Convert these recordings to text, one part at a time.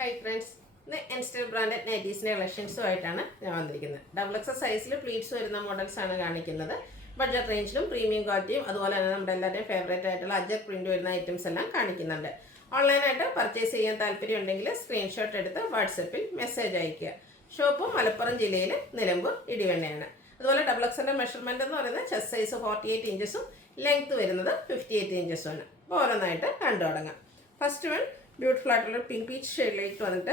Hi friends, ഇന്ന് എൻസ്റ്റൽ branded നൈറ്റീസിൻ്റെ കളക്ഷൻസുമായിട്ടാണ് ഞാൻ വന്നിരിക്കുന്നത്. ഡബിൾ എക്സൽ സൈസിൽ പ്ലീറ്റ്സ് വരുന്ന മോഡൽസാണ് കാണിക്കുന്നത്. ബഡ്ജറ്റ് റേഞ്ചിലും പ്രീമിയം ക്വാളിറ്റിയും അതുപോലെ തന്നെ നമ്മുടെ എല്ലാവരുടെയും ഫേവറേറ്റ് ആയിട്ടുള്ള അജർ പ്രിൻറ്റ് വരുന്ന ഐറ്റംസ് എല്ലാം കാണിക്കുന്നുണ്ട്. ഓൺലൈനായിട്ട് പർച്ചേസ് ചെയ്യാൻ താല്പര്യം ഉണ്ടെങ്കിൽ സ്ക്രീൻഷോട്ട് എടുത്ത് വാട്സപ്പിൽ മെസ്സേജ് അയയ്ക്കുക. ഷോപ്പ് മലപ്പുറം ജില്ലയിൽ നിലമ്പൂർ ഇടിവണ്ണയാണ്. അതുപോലെ ഡബിൾ എക്സലിൻ്റെ മെഷർമെൻറ്റ് എന്ന് പറയുന്നത് ചെസ്റ്റ് സൈസ് 48 ഇഞ്ചസും ലെങ്ത് വരുന്നത് 58 ഇഞ്ചസുമാണ്. അപ്പോൾ ഓരോന്നായിട്ട് കണ്ടു തുടങ്ങാം. ഫസ്റ്റ് വൺ ബ്യൂട്ടിഫുൾ ആയിട്ടുള്ള പിങ്ക് പീച്ച് ഷെയ്ഡിലേക്ക് വന്നിട്ട്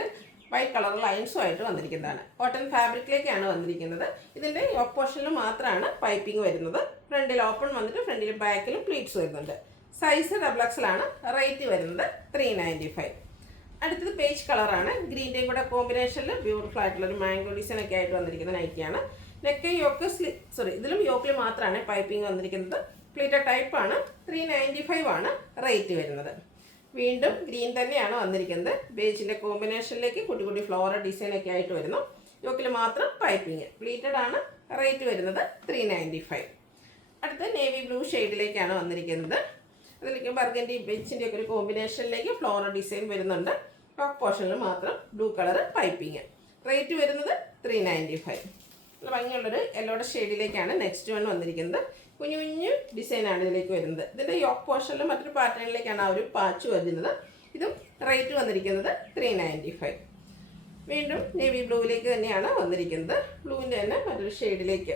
വൈറ്റ് കളർ ലൈൻസും ആയിട്ട് വന്നിരിക്കുന്നതാണ്. കോട്ടൺ ഫാബ്രിക്കിലേക്കാണ് വന്നിരിക്കുന്നത്. ഇതിൻ്റെ യോക്ക് പോർഷനിൽ മാത്രമാണ് പൈപ്പിംഗ് വരുന്നത്. ഫ്രണ്ടിൽ ഓപ്പൺ വന്നിട്ട് ഫ്രണ്ടിലും ബാക്കിലും പ്ലീറ്റ്സ് വരുന്നുണ്ട്. Size double എക്സലാണ്. റേറ്റ് വരുന്നത് 395. അടുത്തത് പേജ് കളറാണ്. ഗ്രീൻ്റെയും കൂടെ കോമ്പിനേഷനിൽ ബ്യൂട്ടിഫുൾ ആയിട്ടുള്ളൊരു മാംഗോ ഡിസൈൻ ഒക്കെ ആയിട്ട് വന്നിരിക്കുന്ന നൈറ്റിയാണ്. നെക്ക് യോക്ക് ഇതിലും യോക്കിൽ മാത്രമാണ് പൈപ്പിംഗ് വന്നിരിക്കുന്നത്. പ്ലീറ്റഡ് ടൈപ്പാണ്. 395 ആണ് റേറ്റ് വരുന്നത്. വീണ്ടും ഗ്രീൻ തന്നെയാണ് വന്നിരിക്കുന്നത്. ബേജിൻ്റെ കോമ്പിനേഷനിലേക്ക് കുട്ടി കുട്ടി ഫ്ലോറൽ ഡിസൈനൊക്കെ ആയിട്ട് വരുന്നു. യോക്കിൽ മാത്രം പൈപ്പിങ്. പ്ലീറ്റഡ് ആണ്. റേറ്റ് വരുന്നത് 395. അടുത്ത നേവി ബ്ലൂ ഷെയ്ഡിലേക്കാണ് വന്നിരിക്കുന്നത്. അതിലേക്ക് ബർഗൻഡി ബേജിൻ്റെ ഒക്കെ ഒരു കോമ്പിനേഷനിലേക്ക് ഫ്ലോറൽ ഡിസൈൻ വരുന്നുണ്ട്. ടോപ്പ് പോർഷനിൽ മാത്രം ബ്ലൂ കളർ പൈപ്പിങ്. റേറ്റ് വരുന്നത് 395. ഭംഗിയുള്ളൊരു യെല്ലോയുടെ ഷെയ്ഡിലേക്കാണ് നെക്സ്റ്റ് വൺ വന്നിരിക്കുന്നത്. കുഞ്ഞു കുഞ്ഞു ഡിസൈനാണ് ഇതിലേക്ക് വരുന്നത്. ഇതിൻ്റെ യോക്ക് പോർഷനിലും മറ്റൊരു പാറ്റേണിലേക്കാണ് ആ ഒരു പാച്ച് വരുന്നത്. ഇതും റേറ്റ് വന്നിരിക്കുന്നത് 395. വീണ്ടും നേവി ബ്ലൂവിലേക്ക് തന്നെയാണ് വന്നിരിക്കുന്നത്. ബ്ലൂവിൻ്റെ തന്നെ മറ്റൊരു ഷെയ്ഡിലേക്ക്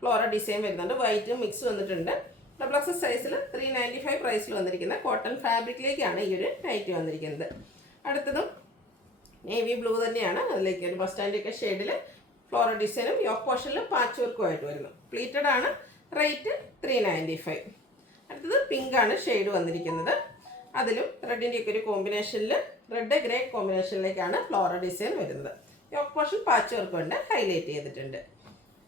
ഫ്ലോറൽ ഡിസൈൻ വരുന്നുണ്ട്. വൈറ്റും മിക്സ് വന്നിട്ടുണ്ട്. ഡബിൾ എക്സൽ സൈസിൽ 395 പ്രൈസിൽ വന്നിരിക്കുന്ന കോട്ടൺ ഫാബ്രിക്കിലേക്കാണ് ഈ ഒരു നൈറ്റി വന്നിരിക്കുന്നത്. അടുത്തതും നേവി ബ്ലൂ തന്നെയാണ്. അതിലേക്ക് ഒരു ബസ് സ്റ്റാൻഡൊക്കെ ഷെയ്ഡിൽ ഫ്ലോറൽ ഡിസൈനും യോക്ക് പോർഷനിലും പാച്ച് വർക്കുമായിട്ട് വരുന്നു. പ്ലീറ്റഡ് ആണ്. റേറ്റ് 395. അടുത്തത് പിങ്ക് ആണ് ഷെയ്ഡ് വന്നിരിക്കുന്നത്. അതിലും റെഡിൻ്റെയൊക്കെ ഒരു കോമ്പിനേഷനിൽ റെഡ് ഗ്രേ കോമ്പിനേഷനിലേക്കാണ് ഫ്ലോറൽ ഡിസൈൻ വരുന്നത്. യോക്ക് പോർഷൻ പാച്ച് വർക്ക് കൊണ്ട് ഹൈലൈറ്റ് ചെയ്തിട്ടുണ്ട്.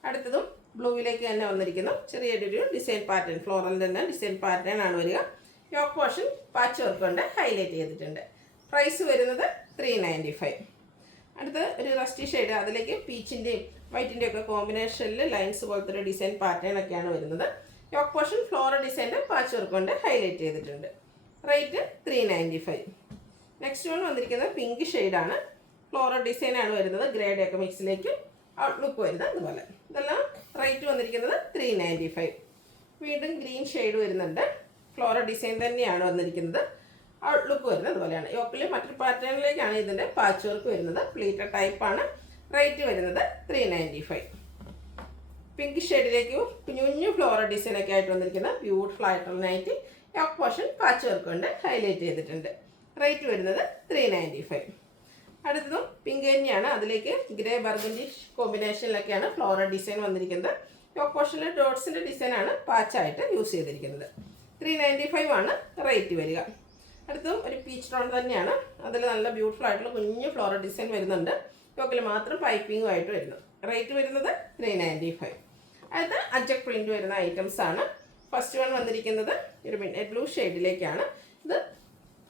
അടുത്തതും ബ്ലൂവിലേക്ക് തന്നെ വന്നിരിക്കുന്നു. ചെറിയൊരു ഡിസൈൻ പാറ്റേൺ, ഫ്ലോറലിൻ്റെ തന്നെ ഡിസൈൻ പാറ്റേൺ ആണ് വരിക. യോക്ക് പോർഷൻ പാച്ച് വർക്ക് കൊണ്ട് ഹൈലൈറ്റ് ചെയ്തിട്ടുണ്ട്. പ്രൈസ് വരുന്നത് 395. അടുത്ത് ഒരു റസ്റ്റി ഷെയ്ഡ്, അതിലേക്ക് പീച്ചിൻ്റെയും വൈറ്റിൻ്റെയും ഒക്കെ കോമ്പിനേഷനിൽ ലൈൻസ് പോലത്തെ ഒരു ഡിസൈൻ പാറ്റേൺ ഒക്കെയാണ് വരുന്നത്. യോക്ക് പോർഷൻ ഫ്ലോറൽ ഡിസൈൻ്റെ പാച്ച് വർക്ക് കൊണ്ട് ഹൈലൈറ്റ് ചെയ്തിട്ടുണ്ട്. റേറ്റ് 395. നെക്സ്റ്റ് വൺ വന്നിരിക്കുന്നത് പിങ്ക് ഷെയ്ഡാണ്. ഫ്ലോറൽ ഡിസൈനാണ് വരുന്നത്. ഗ്രേഡ് ഒക്കെ മിക്സിലേക്ക് ഔട്ട്ലുക്ക് വരുന്നത് അതുപോലെ. ഇതെല്ലാം റേറ്റ് വന്നിരിക്കുന്നത് 395. വീണ്ടും ഗ്രീൻ ഷെയ്ഡ് വരുന്നുണ്ട്. ഫ്ലോറൽ ഡിസൈൻ തന്നെയാണ് വന്നിരിക്കുന്നത്. ഔട്ട്ലുക്ക് വരുന്നത് അതുപോലെയാണ്. യോക്കിൽ മറ്റൊരു പാറ്റേണിലേക്കാണ് ഇതിൻ്റെ പാച്ച് വർക്ക് വരുന്നത്. പ്ലീറ്റഡ് ടൈപ്പാണ്. റേറ്റ് വരുന്നത് 395. പിങ്ക് ഷെയ്ഡിലേക്ക് കുഞ്ഞു കുഞ്ഞു ഫ്ലോറൽ ഡിസൈനൊക്കെ ആയിട്ട് വന്നിരിക്കുന്ന ബ്യൂട്ടിഫുൾ ആയിട്ടുള്ള nighty. Yoke portion patch work കൊണ്ട് ഹൈലൈറ്റ് ചെയ്തിട്ടുണ്ട്. റേറ്റ് വരുന്നത് 395. അടുത്തതും പിങ്ക് തന്നെയാണ്. അതിലേക്ക് ഗ്രേ ബർഗൻഡി കോമ്പിനേഷനിലൊക്കെയാണ് ഫ്ലോറൽ ഡിസൈൻ വന്നിരിക്കുന്നത്. യോക്ക് പോർഷനിൽ ഡോട്ട്സിൻ്റെ ഡിസൈനാണ് പാച്ചായിട്ട് യൂസ് ചെയ്തിരിക്കുന്നത്. 395 ആണ് റേറ്റ് വരിക. അടുത്തും ഒരു പീച്ച് ടോൺ തന്നെയാണ്. അതിൽ നല്ല ബ്യൂട്ടിഫുൾ ആയിട്ടുള്ള കുഞ്ഞു ഫ്ലോറൽ ഡിസൈൻ വരുന്നുണ്ട്. യോക്കിൽ മാത്രം പൈപ്പിങ്ങുമായിട്ട് വരുന്നു. റേറ്റ് വരുന്നത് 395. അടുത്ത അജക് പ്രിൻ്റ് വരുന്ന ഐറ്റംസ് ആണ്. ഫസ്റ്റ് വൺ വന്നിരിക്കുന്നത് ഒരു മിഡ്നൈറ്റ് ബ്ലൂ ഷെയ്ഡിലേക്കാണ്. ഇത്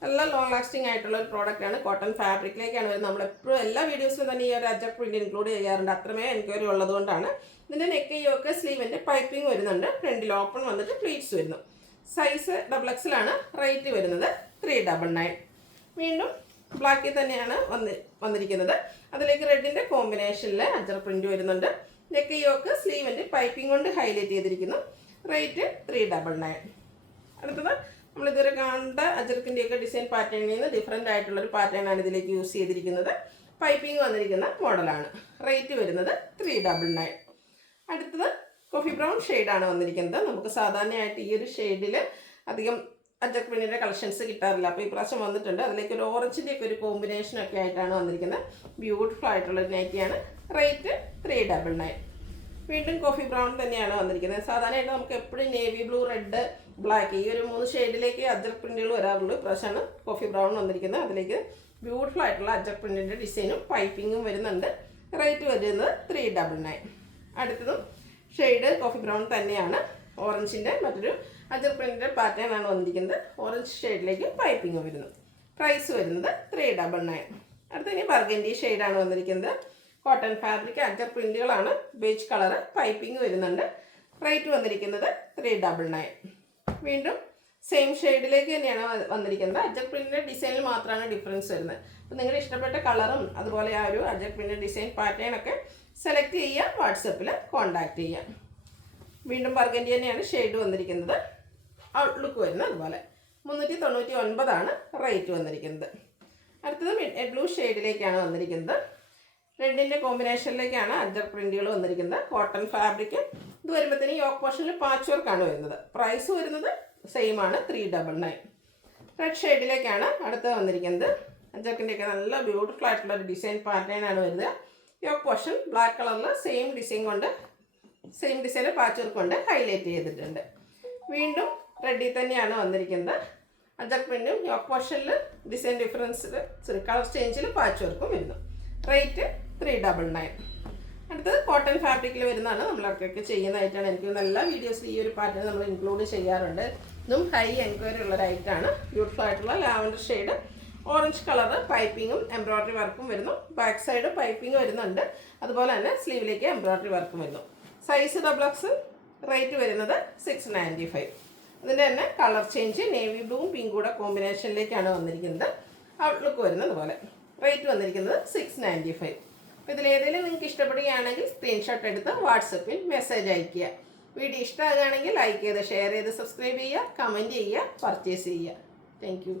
നല്ല ലോങ് ലാസ്റ്റിംഗ് ആയിട്ടുള്ള ഒരു പ്രോഡക്റ്റാണ്. കോട്ടൺ ഫാബ്രിക്കിലേക്കാണ് വരുന്നത്. നമ്മളെപ്പോഴും എല്ലാ വീഡിയോസിലും തന്നെ ഈ ഒരു അജക് പ്രിൻ്റ് ഇൻക്ലൂഡ് ചെയ്യാറുണ്ട്. അത്രമേ എൻക്വയറി ഉള്ളതുകൊണ്ടാണ്. ഇതിൻ്റെ നെക്ക് യോക്ക് സ്ലീവിൻ്റെ പൈപ്പിംഗ് വരുന്നുണ്ട്. ഫ്രണ്ടിൽ ഓപ്പൺ വന്നിട്ട് പ്ലീറ്റ്സ് വരുന്നു. Size double എക്സലാണ്. റേറ്റ് വരുന്നത് 399. വീണ്ടും ബ്ലാക്കിൽ തന്നെയാണ് വന്നിരിക്കുന്നത്. അതിലേക്ക് റെഡിൻ്റെ കോമ്പിനേഷനിൽ അജർ പ്രിൻ്റ് വരുന്നുണ്ട്. നെക്ക് യോക്ക് സ്ലീവിൻ്റെ പൈപ്പിംഗ് കൊണ്ട് ഹൈലൈറ്റ് ചെയ്തിരിക്കുന്നു. റേറ്റ് 399. അടുത്തത് നമ്മളിതുവരെ കണ്ട അജർക്കിൻ്റെയൊക്കെ ഡിസൈൻ പാറ്റേണിൽ നിന്ന് ഡിഫറെൻ്റ് ആയിട്ടുള്ളൊരു പാറ്റേണാണ് ഇതിലേക്ക് യൂസ് ചെയ്തിരിക്കുന്നത്. പൈപ്പിംഗ് വന്നിരിക്കുന്ന മോഡലാണ്. റേറ്റ് വരുന്നത് 399. അടുത്തത് കോഫി ബ്രൗൺ ഷെയ്ഡാണ് വന്നിരിക്കുന്നത്. നമുക്ക് സാധാരണയായിട്ട് ഈ ഒരു ഷെയ്ഡിൽ അധികം അജക് പ്രിന്റിൻ്റെ കളക്ഷൻസ് കിട്ടാറില്ല. അപ്പോൾ ഈ പ്രാവശ്യം വന്നിട്ടുണ്ട്. അതിലേക്ക് ഒരു ഓറഞ്ചിൻ്റെയൊക്കെ ഒരു കോമ്പിനേഷനൊക്കെ ആയിട്ടാണ് വന്നിരിക്കുന്നത്. ബ്യൂട്ടിഫുൾ ആയിട്ടുള്ളൊരു നൈറ്റിയാണ്. റേറ്റ് 399. വീണ്ടും കോഫി ബ്രൗൺ തന്നെയാണ് വന്നിരിക്കുന്നത്. സാധാരണയായിട്ട് നമുക്ക് എപ്പോഴും നേവി ബ്ലൂ, റെഡ്, ബ്ലാക്ക് ഈ ഒരു 3 ഷെയ്ഡിലേക്ക് അജക് പ്രിന്റുകൾ വരാറുള്ളൂ. പ്രാവശ്യമാണ് കോഫി ബ്രൗൺ വന്നിരിക്കുന്നത്. അതിലേക്ക് ബ്യൂട്ടിഫുൾ ആയിട്ടുള്ള അജക് പ്രിന്റിൻ്റെ ഡിസൈനും പൈപ്പിങ്ങും വരുന്നുണ്ട്. റേറ്റ് വരുന്നത് 399. അടുത്തതും ഷെയ്ഡ് കോഫി ബ്രൗൺ തന്നെയാണ്. ഓറഞ്ചിൻ്റെ മറ്റൊരു അജർ പ്രിന്റഡ് പാറ്റേൺ ആണ് വന്നിരിക്കുന്നത്. ഓറഞ്ച് ഷെയ്ഡിലേക്ക് പൈപ്പിംഗ് വരുന്നു. പ്രൈസ് വരുന്നത് 399. അടുത്ത ഇനി ബർഗൻഡി ഷെയ്ഡാണ് വന്നിരിക്കുന്നത്. കോട്ടൺ ഫാബ്രിക് അജർ പ്രിന്റുകളാണ്. ബേജ് കളറ് പൈപ്പിംഗ് വരുന്നുണ്ട്. റേറ്റ് വന്നിരിക്കുന്നത് 399. വീണ്ടും സെയിം ഷെയ്ഡിലേക്ക് തന്നെയാണ് വന്നിരിക്കുന്നത്. അജർ പ്രിന്റിൻ്റെ ഡിസൈനിൽ മാത്രമാണ് ഡിഫറൻസ് വരുന്നത്. അപ്പോൾ നിങ്ങളുടെ ഇഷ്ടപ്പെട്ട കളറും അതുപോലെ ആ ഒരു അജക് പ്രിൻ്റ് ഡിസൈൻ പാറ്റേണൊക്കെ സെലക്ട് ചെയ്യുക, വാട്സപ്പിൽ കോൺടാക്റ്റ് ചെയ്യുക. വീണ്ടും ബർഗൻഡി തന്നെയാണ് ഷെയ്ഡ് വന്നിരിക്കുന്നത്. ഔട്ട്ലുക്ക് വരുന്നത് അതുപോലെ 399 റേറ്റ് വന്നിരിക്കുന്നത്. അടുത്തത് ബ്ലൂ ഷെയ്ഡിലേക്കാണ് വന്നിരിക്കുന്നത്. റെഡിൻ്റെ കോമ്പിനേഷനിലേക്കാണ് അജക് പ്രിൻറ്റുകൾ വന്നിരിക്കുന്നത്. Cotton fabric. ഇത് വരുമ്പോഴത്തേന് യോക്ക് പോർഷനിൽ പാച്ച് വർക്കാണ് വരുന്നത്. പ്രൈസ് വരുന്നത് സെയിം ആണ്, 399. റെഡ് ഷെയ്ഡിലേക്കാണ് അടുത്ത് വന്നിരിക്കുന്നത്. അജക്കിൻ്റെയൊക്കെ നല്ല ബ്യൂട്ടിഫുൾ ആയിട്ടുള്ള ഒരു ഡിസൈൻ പാറ്റേൺ ആണ് വരുന്നത്. യോക്ക് പോർഷൻ ബ്ലാക്ക് കളറിൽ സെയിം ഡിസൈൻ പാച്ച് വർക്ക് കൊണ്ട് ഹൈലൈറ്റ് ചെയ്തിട്ടുണ്ട്. വീണ്ടും റെഡിൽ തന്നെയാണ് വന്നിരിക്കുന്നത്. അജക് പ്രിൻറ്റും യോക്ക് പോർഷനിൽ ഡിസൈൻ കളർ ചേഞ്ചിൽ പാച്ച് വർക്കും വരുന്നു. റേറ്റ് 399. അടുത്തത് കോട്ടൺ ഫാബ്രിക്കിൽ വരുന്നതാണ്. നമ്മളൊക്കെ ചെയ്യുന്നതായിട്ടാണ്. എനിക്ക് നല്ല വീഡിയോസിൽ ഈ ഒരു പാറ്റേൺ നമ്മൾ ഇൻക്ലൂഡ് ചെയ്യാറുണ്ട്. ഇതും ഹൈ എൻക്വയറി ഉള്ള റൈറ്റാണ്. ബ്യൂട്ടിഫുൾ ആയിട്ടുള്ള ലാവൻഡർ ഷെയ്ഡ്, ഓറഞ്ച് കളറ് പൈപ്പിങ്ങും എംബ്രോയ്ഡറി വർക്കും വരുന്നു. ബാക്ക് സൈഡ് പൈപ്പിംഗ് വരുന്നുണ്ട്. അതുപോലെ തന്നെ സ്ലീവിലേക്ക് എംബ്രോയ്ഡറി വർക്കും വരുന്നു. Size XXL. റേറ്റ് വരുന്നത് 695. ഇതിൻ്റെ തന്നെ കളർ ചേഞ്ച് നേവി ബ്ലൂവും പിങ്കും കൂടെ കോമ്പിനേഷനിലേക്കാണ് വന്നിരിക്കുന്നത്. ഔട്ട്ലുക്ക് വരുന്നത് അതുപോലെ. റേറ്റ് വന്നിരിക്കുന്നത് 695. അപ്പോൾ ഇതിലേതെങ്കിലും നിങ്ങൾക്ക് ഇഷ്ടപ്പെടുകയാണെങ്കിൽ സ്ക്രീൻഷോട്ട് എടുത്ത് വാട്സപ്പിൽ മെസ്സേജ് അയയ്ക്കുക. വീഡിയോ ഇഷ്ടമാകുകയാണെങ്കിൽ ലൈക്ക് ചെയ്ത് ഷെയർ ചെയ്ത് സബ്സ്ക്രൈബ് ചെയ്യുക, കമൻറ്റ് ചെയ്യുക, പർച്ചേസ് ചെയ്യുക. Thank you.